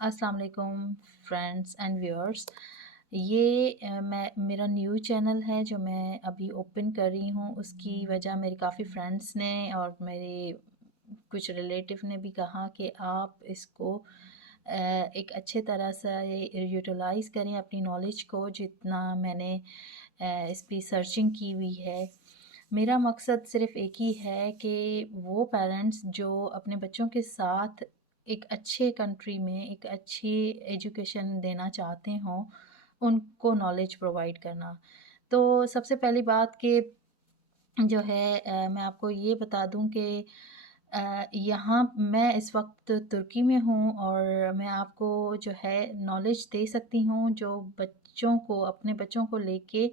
अस्सलाम वालेकुम friends and viewers. ये मेरा न्यू चैनल है जो मैं अभी ओपन कर रही हूँ। उसकी वजह मेरे काफ़ी फ्रेंड्स ने और मेरे कुछ रिलेटिव ने भी कहा कि आप इसको एक अच्छे तरह से यूटिलाइज़ करें अपनी नॉलेज को, जितना मैंने इस पे सर्चिंग की हुई है। मेरा मकसद सिर्फ़ एक ही है कि वो पेरेंट्स जो अपने बच्चों के साथ एक अच्छे कंट्री में एक अच्छी एजुकेशन देना चाहते हों, उनको नॉलेज प्रोवाइड करना। तो सबसे पहली बात कि जो है मैं आपको ये बता दूँ कि यहाँ मैं इस वक़्त तुर्की में हूँ और मैं आपको जो है नॉलेज दे सकती हूँ, जो बच्चों को अपने बच्चों को लेके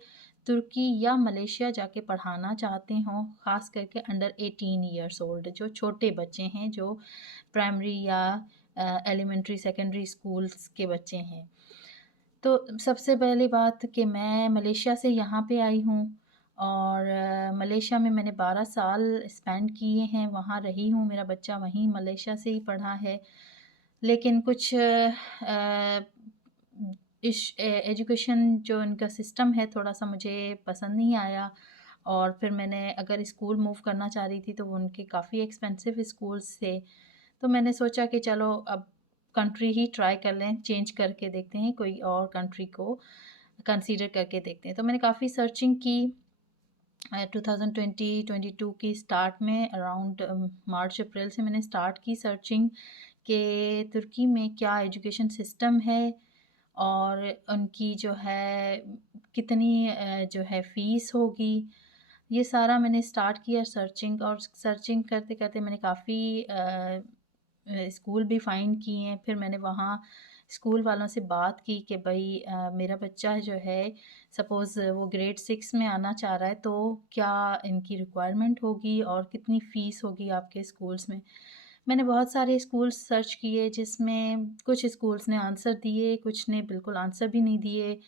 तुर्की या मलेशिया जाके पढ़ाना चाहते हों, ख़ास करके अंडर 18 इयर्स ओल्ड जो छोटे बच्चे हैं, जो प्राइमरी या एलिमेंट्री, सेकेंडरी स्कूल्स के बच्चे हैं। तो सबसे पहली बात कि मैं मलेशिया से यहाँ पे आई हूँ और मलेशिया में मैंने 12 साल स्पेंड किए हैं, वहाँ रही हूँ, मेरा बच्चा वहीं मलेशिया से ही पढ़ा है। लेकिन कुछ एजुकेशन जो इनका सिस्टम है थोड़ा-सा मुझे पसंद नहीं आया और फिर मैंने अगर स्कूल मूव करना चाह रही थी तो वो उनके काफ़ी एक्सपेंसिव स्कूल्स थे। तो मैंने सोचा कि चलो अब कंट्री ही ट्राई कर लें, चेंज करके देखते हैं, कोई और कंट्री को कंसीडर करके देखते हैं। तो मैंने काफ़ी सर्चिंग की 2020-22 की स्टार्ट में अराउंड मार्च अप्रैल से मैंने स्टार्ट की सर्चिंग कि तुर्की में क्या एजुकेशन सिस्टम है और उनकी जो है कितनी जो है फ़ीस होगी। ये सारा मैंने स्टार्ट किया सर्चिंग और सर्चिंग करते-करते मैंने काफ़ी स्कूल भी फाइंड किए हैं। फिर मैंने वहाँ स्कूल वालों से बात की कि भई मेरा बच्चा जो है सपोज़ वो ग्रेड 6 में आना चाह रहा है, तो क्या इनकी रिक्वायरमेंट होगी और कितनी फ़ीस होगी आपके स्कूल्स में? मैंने बहुत सारे स्कूल्स सर्च किए जिसमें कुछ स्कूल्स ने आंसर दिए, कुछ ने बिल्कुल आंसर भी नहीं दिए।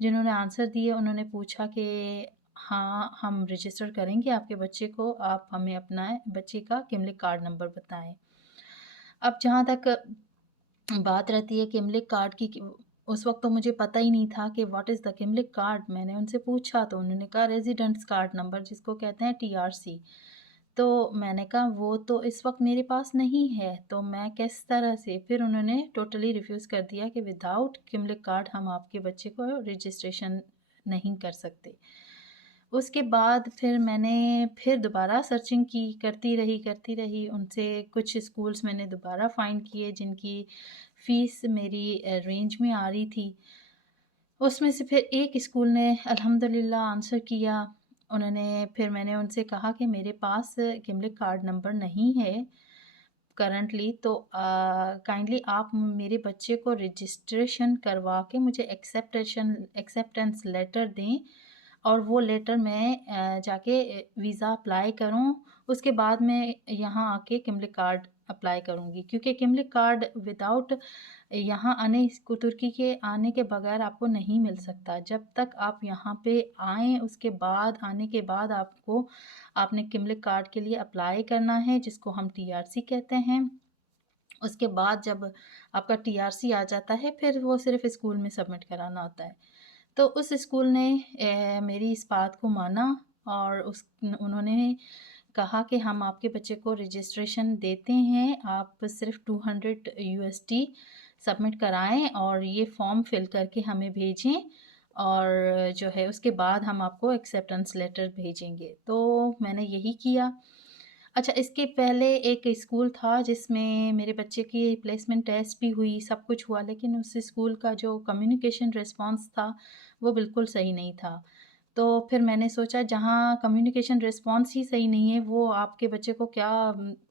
जिन्होंने आंसर दिए उन्होंने पूछा कि हाँ, हम रजिस्टर करेंगे आपके बच्चे को, आप हमें अपना बच्चे का किमलिक कार्ड नंबर बताएँ। अब जहाँ तक बात रहती है किमलिक कार्ड की कि उस वक़्त तो मुझे पता ही नहीं था कि व्हाट इज़ द किमलिक कार्ड। मैंने उनसे पूछा तो उन्होंने कहा रेज़िडेंट्स कार्ड नंबर जिसको कहते हैं टीआरसी। तो मैंने कहा वो तो इस वक़्त मेरे पास नहीं है, तो मैं किस तरह से फिर उन्होंने टोटली रिफ्यूज़ कर दिया कि विदाउट किमलिक कार्ड हम आपके बच्चे को रजिस्ट्रेशन नहीं कर सकते। उसके बाद फिर मैंने फिर दोबारा सर्चिंग की, करती रही, उनसे कुछ स्कूल्स मैंने दोबारा फाइंड किए जिनकी फ़ीस मेरी रेंज में आ रही थी। उसमें से फिर एक स्कूल ने अल्हम्दुलिल्लाह आंसर किया। फिर मैंने उनसे कहा कि मेरे पास किमलिक कार्ड नंबर नहीं है करंटली, तो काइंडली आप मेरे बच्चे को रजिस्ट्रेशन करवा के मुझे एक्सेप्टेंस लेटर दें और वो लेटर मैं जाके वीज़ा अप्लाई करूँ। उसके बाद मैं यहाँ आके किमलिक कार्ड अप्लाई करूँगी, क्योंकि किमलिक कार्ड विदाउट यहाँ आने इसको तुर्की के आने के बगैर आपको नहीं मिल सकता। जब तक आप यहाँ पे आएँ, उसके बाद आने के बाद आपने किमलिक कार्ड के लिए अप्लाई करना है, जिसको हम टीआरसी कहते हैं। उसके बाद जब आपका टीआरसी आ जाता है, फिर वो सिर्फ़ स्कूल में सबमिट कराना होता है। तो उस स्कूल ने मेरी इस बात को माना और उन्होंने कहा कि हम आपके बच्चे को रजिस्ट्रेशन देते हैं, आप सिर्फ़ 200 यूएसडी सबमिट कराएँ और ये फ़ॉर्म फ़िल करके हमें भेजें और जो है उसके बाद हम आपको एक्सेप्टेंस लेटर भेजेंगे। तो मैंने यही किया। अच्छा, इसके पहले एक स्कूल था जिसमें मेरे बच्चे की प्लेसमेंट टेस्ट भी हुई, सब कुछ हुआ, लेकिन उस स्कूल का जो कम्युनिकेशन रिस्पॉन्स था, वो बिल्कुल सही नहीं था। तो फिर मैंने सोचा जहाँ कम्युनिकेशन रिस्पॉन्स ही सही नहीं है, वो आपके बच्चे को क्या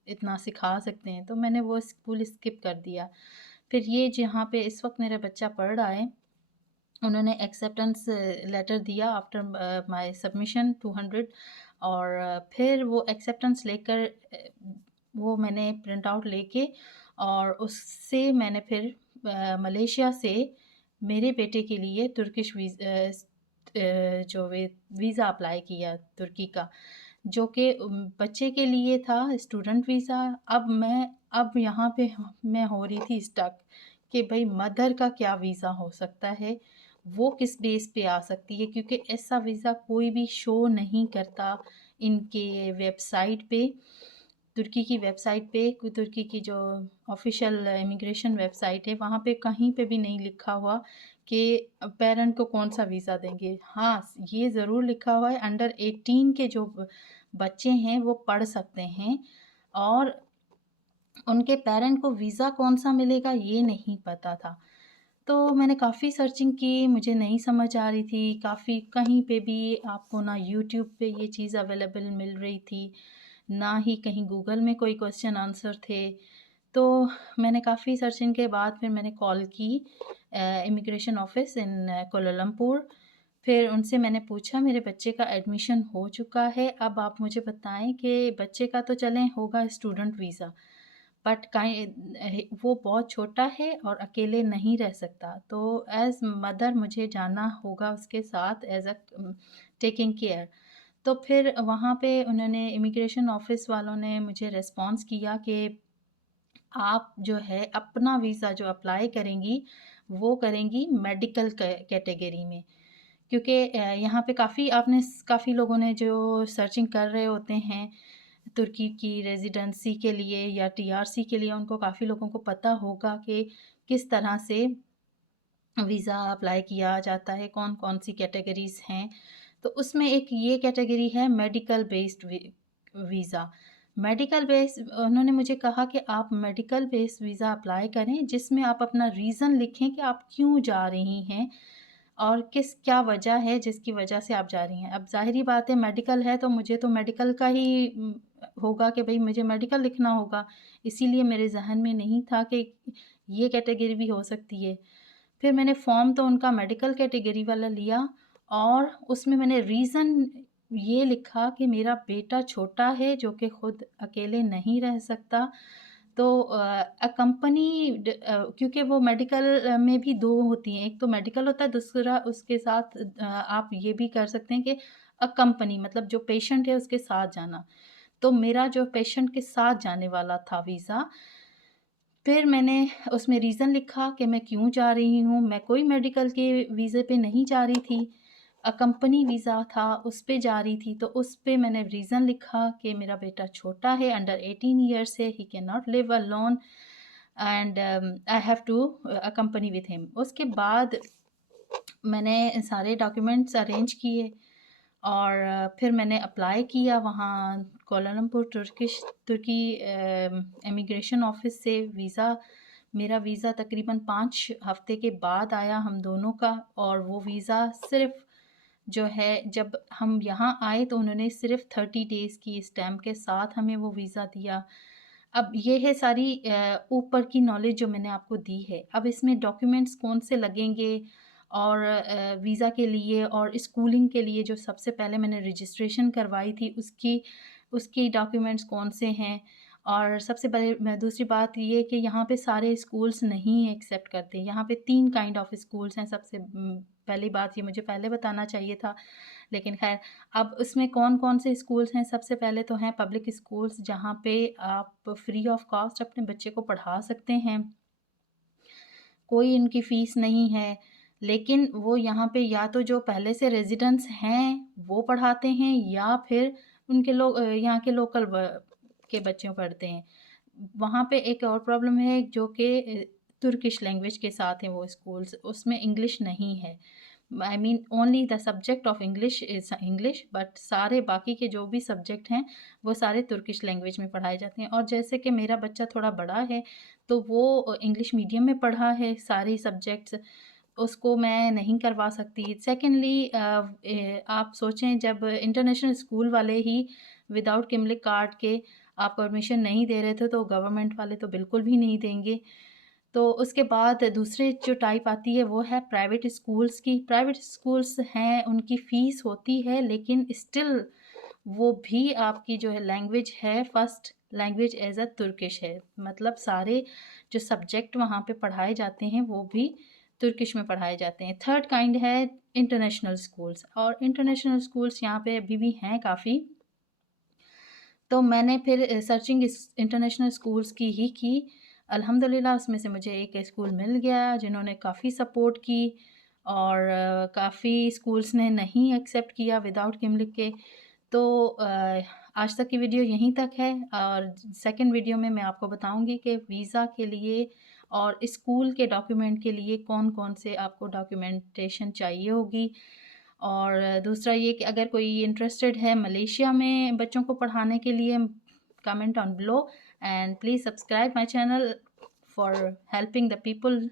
इतना सिखा सकते हैं, तो मैंने वो स्कूल स्किप कर दिया। फिर ये जहाँ पे इस वक़्त मेरा बच्चा पढ़ रहा है, उन्होंने एक्सेप्टेंस लेटर दिया आफ्टर माय सबमिशन 200 और फिर वो एक्सेप्टेंस लेकर वो मैंने प्रिंट आउट लेके और उससे मैंने फिर मलेशिया से मेरे बेटे के लिए जो वीज़ा अप्लाई किया तुर्की का, जो कि बच्चे के लिए था स्टूडेंट वीज़ा। अब यहाँ पे मैं हो रही थी स्टक कि भाई मदर का क्या वीज़ा हो सकता है, वो किस बेस पे आ सकती है, क्योंकि ऐसा वीज़ा कोई भी शो नहीं करता इनके वेबसाइट पे, तुर्की की वेबसाइट पे। तुर्की की जो ऑफिशियल इमिग्रेशन वेबसाइट है वहाँ पे कहीं पे भी नहीं लिखा हुआ कि पेरेंट को कौन सा वीज़ा देंगे। हाँ, ये ज़रूर लिखा हुआ है अंडर 18 के जो बच्चे हैं वो पढ़ सकते हैं, और उनके पेरेंट को वीज़ा कौन सा मिलेगा ये नहीं पता था। तो मैंने काफ़ी सर्चिंग की, मुझे नहीं समझ आ रही थी, काफ़ी कहीं पे भी आपको ना यूट्यूब पे ये चीज़ अवेलेबल मिल रही थी, ना ही कहीं गूगल में कोई क्वेश्चन आंसर थे। तो मैंने काफ़ी सर्चिंग के बाद फिर मैंने कॉल की इमिग्रेशन ऑफिस इन कोलालमपुर। फिर उनसे मैंने पूछा मेरे बच्चे का एडमिशन हो चुका है, अब आप मुझे बताएं कि बच्चे का तो चलें होगा स्टूडेंट वीज़ा, बट कहीं वो बहुत छोटा है और अकेले नहीं रह सकता, तो एज़ मदर मुझे जाना होगा उसके साथ एज़ अ टेकिंग केयर। तो फिर वहाँ पे उन्होंने इमिग्रेशन ऑफिस वालों ने मुझे रिस्पॉन्स किया कि आप जो है अपना वीज़ा जो अप्लाई करेंगी वो करेंगी मेडिकल कैटेगरी में, क्योंकि यहाँ पे काफ़ी लोगों ने जो सर्चिंग कर रहे होते हैं तुर्की की रेजिडेंसी के लिए या टीआरसी के लिए, उनको काफ़ी लोगों को पता होगा कि किस तरह से वीज़ा अप्लाई किया जाता है, कौन कौन सी कैटेगरीज़ हैं। तो उसमें एक ये कैटेगरी है medical based visa. Medical base उन्होंने मुझे कहा कि आप मेडिकल बेस्ड वीज़ा अप्लाई करें जिसमें आप अपना रीज़न लिखें कि आप क्यों जा रही हैं और क्या वजह है जिसकी वजह से आप जा रही हैं। अब ज़ाहिर-सी बात है मेडिकल है तो मुझे तो मेडिकल का ही होगा कि भई मुझे मेडिकल लिखना होगा, इसीलिए मेरे ज़हन में नहीं था कि ये कैटेगरी भी हो सकती है। फिर मैंने फ़ॉर्म तो उनका मेडिकल कैटेगरी वाला लिया और उसमें मैंने रीज़न ये लिखा कि मेरा बेटा छोटा है जो कि खुद अकेले नहीं रह सकता। तो क्योंकि वो मेडिकल में भी 2 होती हैं, एक तो मेडिकल होता है, दूसरा उसके साथ आप ये भी कर सकते हैं कि अकम्पनी मतलब जो पेशेंट है उसके साथ जाना। तो मेरा जो पेशेंट के साथ जाने वाला था वीज़ा, फिर मैंने उसमें रीज़न लिखा कि मैं क्यों जा रही हूँ, मैं कोई मेडिकल के वीज़े पे नहीं जा रही थी, कंपनी वीज़ा था उस पे जा रही थी। तो उस पे मैंने रीज़न लिखा कि मेरा बेटा छोटा है, अंडर 18 ईयर्स है, he can not live alone and I have to accompany with him. उसके बाद मैंने सारे डॉक्यूमेंट्स अरेंज किए और फिर मैंने अप्लाई किया वहाँ कोलालमपुर तुर्की इमिग्रेशन ऑफिस से वीज़ा। मेरा वीज़ा तकरीबन 5 हफ़्ते के बाद आया हम दोनों का, और वो वीज़ा सिर्फ़ जो है जब हम यहाँ आए तो उन्होंने सिर्फ़ 30 डेज़ की स्टैम्प के साथ हमें वो वीज़ा दिया। अब ये है सारी ऊपर की नॉलेज जो मैंने आपको दी है। अब इसमें डॉक्यूमेंट्स कौन से लगेंगे और वीज़ा के लिए और स्कूलिंग के लिए जो सबसे पहले मैंने रजिस्ट्रेशन करवाई थी उसकी डॉक्यूमेंट्स कौन से हैं। और सबसे पहले दूसरी बात ये कि यहाँ पे सारे स्कूल्स नहीं एक्सेप्ट करते। यहाँ पे 3 काइंड ऑफ स्कूल्स हैं। सबसे पहली बात ये मुझे पहले बताना चाहिए था, लेकिन ख़ैर अब उसमें कौन-कौन से स्कूल्स हैं। सबसे पहले तो हैं पब्लिक स्कूल्स जहाँ पे आप फ्री ऑफ कॉस्ट अपने बच्चे को पढ़ा सकते हैं। कोई इनकी फ़ीस नहीं है, लेकिन वो यहाँ पे या तो जो पहले से रेज़िडेंट्स हैं, वो पढ़ाते हैं या फिर उनके लोग यहाँ के लोकल के बच्चे पढ़ते हैं। वहाँ पे एक और प्रॉब्लम है जो कि तुर्किश लैंग्वेज के साथ हैं वो स्कूल्स, उसमें इंग्लिश नहीं है। I mean only the subject of English is English, but सारे बाकी के जो भी सब्जेक्ट हैं, वो सारे तुर्किश लैंग्वेज में पढ़ाए जाते हैं। और जैसे कि मेरा बच्चा थोड़ा बड़ा है, तो वो इंग्लिश मीडियम में पढ़ा है सारे सब्जेक्ट्स, उसको मैं नहीं करवा सकती। सेकेंडली आप सोचें जब इंटरनेशनल स्कूल वाले ही विदाउट किमलिक कार्ड के आपको एडमिशन नहीं दे रहे थे, तो गवर्नमेंट वाले तो बिल्कुल भी नहीं देंगे। तो उसके बाद दूसरे जो टाइप आती है वो है प्राइवेट स्कूल्स की। प्राइवेट स्कूल्स हैं, उनकी फ़ीस होती है, लेकिन स्टिल वो भी आपकी जो है लैंग्वेज है, first language as a Turkish है। मतलब सारे जो सब्जेक्ट वहाँ पे पढ़ाए जाते हैं वो भी तुर्किश में पढ़ाए जाते हैं। थर्ड काइंड है इंटरनेशनल स्कूल्स, और इंटरनेशनल स्कूल्स यहाँ पे अभी भी हैं काफ़ी। तो मैंने फिर सर्चिंग इस इंटरनेशनल स्कूल्स की ही की। अल्हम्दुलिल्लाह उसमें से मुझे एक स्कूल मिल गया जिन्होंने काफ़ी सपोर्ट की, और काफ़ी स्कूल्स ने नहीं एक्सेप्ट किया विदाउट किमलिक के। तो आज तक की वीडियो यहीं तक है, और सेकंड वीडियो में मैं आपको बताऊंगी कि वीज़ा के लिए और स्कूल के डॉक्यूमेंट के लिए कौन कौन से आपको डॉक्यूमेंटेशन चाहिए होगी। और दूसरा ये कि अगर कोई इंटरेस्टेड है मलेशिया में बच्चों को पढ़ाने के लिए, comment on below, and please subscribe my channel for helping the people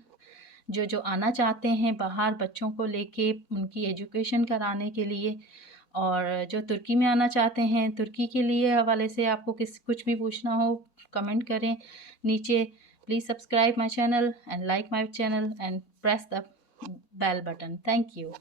जो आना चाहते हैं बाहर बच्चों को लेके उनकी एजुकेशन कराने के लिए, और जो तुर्की में आना चाहते हैं तुर्की के लिए हवाले से आपको कुछ भी पूछना हो कमेंट करें नीचे। Please subscribe my channel and like my channel and press the bell button. Thank you.